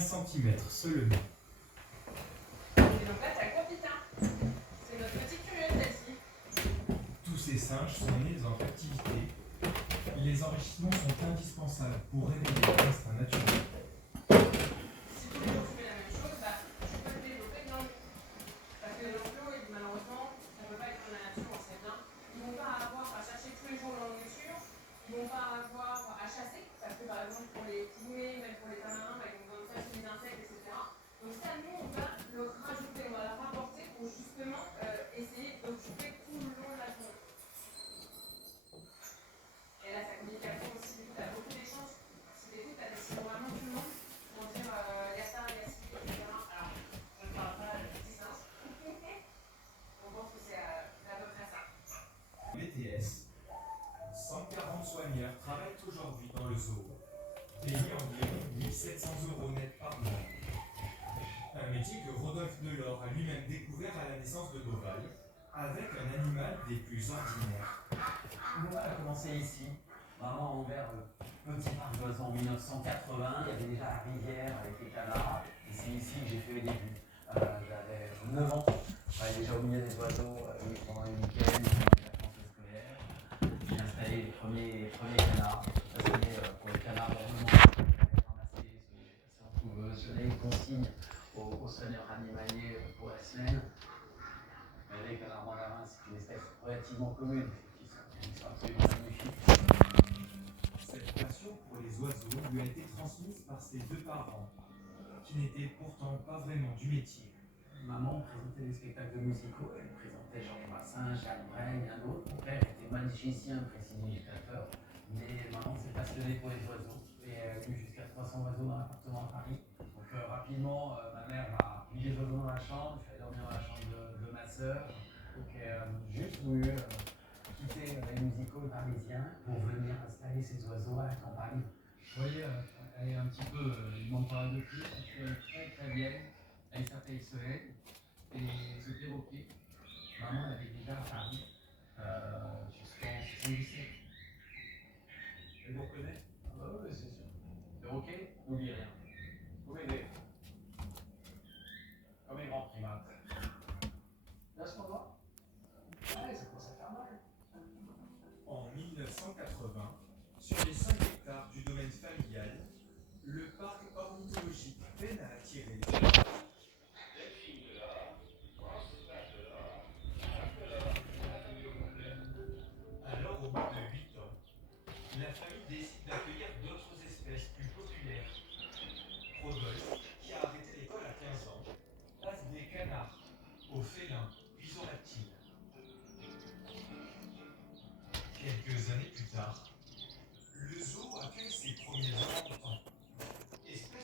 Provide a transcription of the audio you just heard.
centimètres seulement. Et donc là, t'as le copitin. C'est notre petite curieux, celle-ci. Tous ces singes sont nés en captivité. Les enrichissements sont indispensables pour révéler leur instinct naturel. Si tous les jours tu fais la même chose, bah, tu peux te développer de l'enclos. Parce que l'enclos, malheureusement, ça ne peut pas être dans la nature, on sait bien. Ils vont pas avoir à chercher tous les jours leur nourriture. Ils vont pas avoir à chasser. Parce que par exemple, pour les pygmées, même pour les tamarins, bah, ils vont besoin de chasser des insectes, etc. Donc ça, nous, on va le rajouter, on va la rapporter pour justement essayer d'occuper tout le long de la journée. Et là, sa communication aussi, du coup, tu as beaucoup d'échanges. Si tu écoutes, tu as des signaux vraiment tout le monde pour dire il y a ça, il y a ci, etc. Alors, je ne parle pas de petits singes. On pense que c'est à peu près ça. BTS, 140 soigneurs travaillent aujourd'hui dans le zoo, payés environ 1700 € net par mois. Un métier que Rodolphe Delors a lui-même découvert à la naissance de Beauval, avec un animal des plus ordinaires. Beauval a commencé ici. Maman a ouvert le petit parc d'oiseaux en 1980. Il y avait déjà la rivière avec les canards. Et c'est ici que j'ai fait les débuts. J'avais 9 ans. Je travaillais déjà au milieu des oiseaux pendant les week-ends, pendant les vacances scolaires. J'ai installé les premiers canards. J'ai installé pour les canards d'ornement. Ramasser ceux en couveuse. Je donnais une consigne aux soigneurs animaliers pour la semaine. Mais les canards mandarins, c'est une espèce relativement commune. Ils sont absolument magnifiques. Cette passion pour les oiseaux lui a été transmise par ses deux parents, qui n'étaient pourtant pas vraiment du métier. Maman présentait des spectacles de musicaux, elle présentait Georges Brassens, Jacques Brel, bien d'autres. Mon père était magicien, prestidigitateur, mais maman s'est passionnée pour les oiseaux et elle a eu jusqu'à 300 oiseaux dans l'appartement à Paris. Donc rapidement, ma mère m'a mis les oiseaux dans la chambre, je suis allé dormir dans la chambre de ma sœur. Donc juste voulu quitter les musicaux parisiens pour venir installer ces oiseaux à la campagne. Vous voyez, elle est un petit peu, il manque pas de plus, elle est très très vieille. Elle s'appelle Solène et ce perroquet, maman l'avait déjà à Paris jusqu'en 77. Elle vous reconnaît? Ah bah oui, c'est sûr. Perroquet, n'oublie rien. Vous m'aidez. Comme les grands primates. Là, ce qu'on voit, ouais, ça commence à faire mal. En 1980, sur les 5 hectares du domaine familial, le parc ornithologique peine à attirer. Alors, au bout de 8 ans, la famille décide d'accueillir d'autres espèces plus populaires. Rodolphe, qui a arrêté l'école à 15 ans, passe des canards aux félins, puis aux reptiles. Quelques années plus tard,